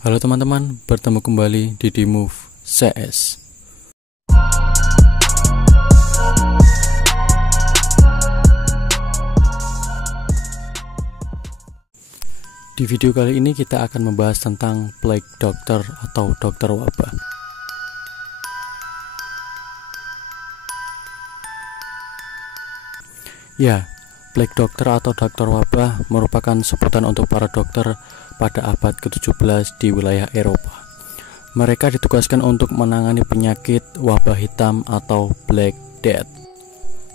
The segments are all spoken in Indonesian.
Halo teman-teman, bertemu kembali di Dimove CS. Di video kali ini kita akan membahas tentang Plague Doctor atau dokter wabah. Ya, Plague Doctor atau dokter wabah merupakan sebutan untuk para dokter pada abad ke-17 di wilayah Eropa. Mereka ditugaskan untuk menangani penyakit wabah hitam atau Black Death.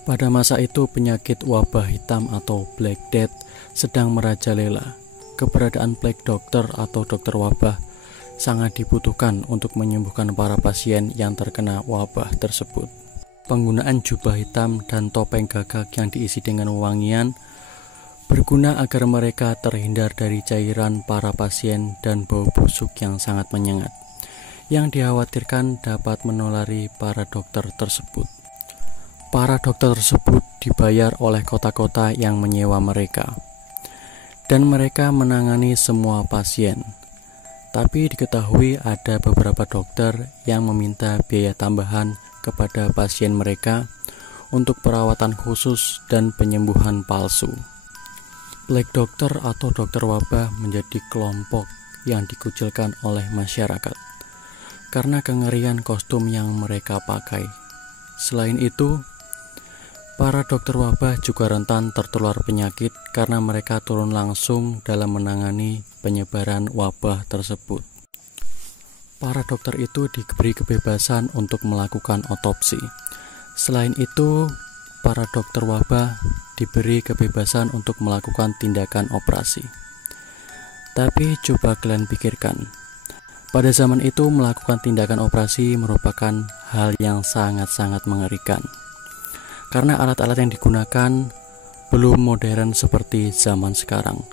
Pada masa itu penyakit wabah hitam atau Black Death sedang merajalela. Keberadaan Plague Doctor atau dokter wabah sangat dibutuhkan untuk menyembuhkan para pasien yang terkena wabah tersebut. Penggunaan jubah hitam dan topeng gagak yang diisi dengan wewangian berguna agar mereka terhindar dari cairan para pasien dan bau busuk yang sangat menyengat, yang dikhawatirkan dapat menulari para dokter tersebut. Para dokter tersebut dibayar oleh kota-kota yang menyewa mereka, dan mereka menangani semua pasien. Tapi diketahui ada beberapa dokter yang meminta biaya tambahan kepada pasien mereka untuk perawatan khusus dan penyembuhan palsu. Plague Doctor atau dokter wabah menjadi kelompok yang dikucilkan oleh masyarakat karena kengerian kostum yang mereka pakai. Selain itu, para dokter wabah juga rentan tertular penyakit karena mereka turun langsung dalam menangani penyebaran wabah tersebut. Para dokter itu diberi kebebasan untuk melakukan otopsi. Selain itu, para dokter wabah diberi kebebasan untuk melakukan tindakan operasi. Tapi coba kalian pikirkan, pada zaman itu melakukan tindakan operasi merupakan hal yang sangat-sangat mengerikan. Karena alat-alat yang digunakan belum modern seperti zaman sekarang,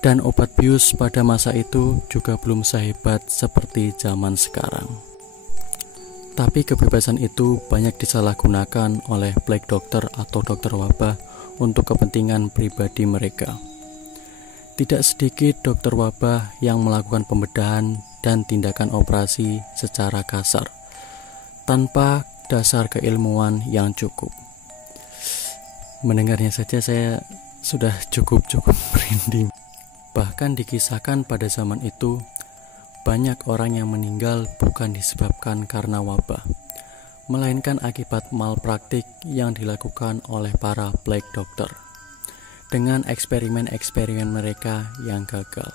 dan obat bius pada masa itu juga belum sehebat seperti zaman sekarang. Tapi kebebasan itu banyak disalahgunakan oleh Plague Doctor atau dokter wabah untuk kepentingan pribadi mereka. Tidak sedikit dokter wabah yang melakukan pembedahan dan tindakan operasi secara kasar, tanpa dasar keilmuan yang cukup. Mendengarnya saja saya sudah cukup merinding. Bahkan dikisahkan pada zaman itu, banyak orang yang meninggal bukan disebabkan karena wabah, melainkan akibat malpraktik yang dilakukan oleh para Plague Doctor dengan eksperimen-eksperimen mereka yang gagal.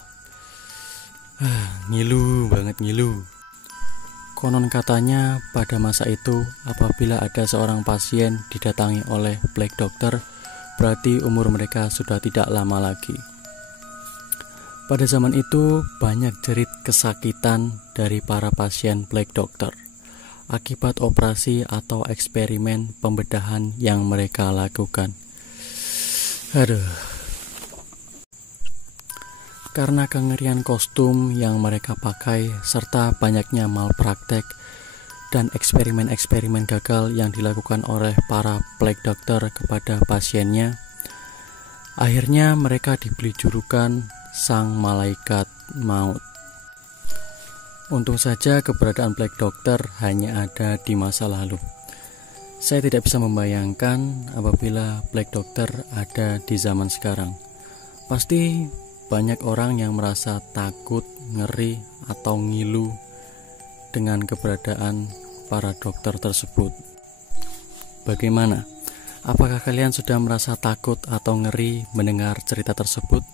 Ngilu banget. Konon katanya pada masa itu apabila ada seorang pasien didatangi oleh Plague Doctor, berarti umur mereka sudah tidak lama lagi. Pada zaman itu banyak jerit kesakitan dari para pasien Plague Doctor akibat operasi atau eksperimen pembedahan yang mereka lakukan. Karena kengerian kostum yang mereka pakai serta banyaknya malpraktek dan eksperimen-eksperimen gagal yang dilakukan oleh para Plague Doctor kepada pasiennya, akhirnya mereka diberi julukan Sang Malaikat Maut. Untung saja keberadaan Plague Doctor hanya ada di masa lalu. Saya tidak bisa membayangkan apabila Plague Doctor ada di zaman sekarang. Pasti banyak orang yang merasa takut, ngeri, atau ngilu dengan keberadaan para dokter tersebut. Bagaimana? Apakah kalian sudah merasa takut atau ngeri mendengar cerita tersebut?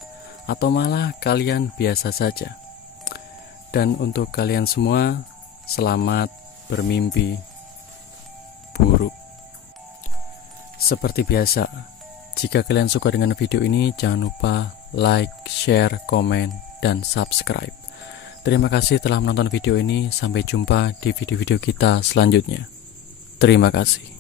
Atau malah kalian biasa saja? Dan untuk kalian semua, selamat bermimpi buruk. Seperti biasa, jika kalian suka dengan video ini, jangan lupa like, share, komen, dan subscribe. Terima kasih telah menonton video ini. Sampai jumpa di video-video kita selanjutnya. Terima kasih.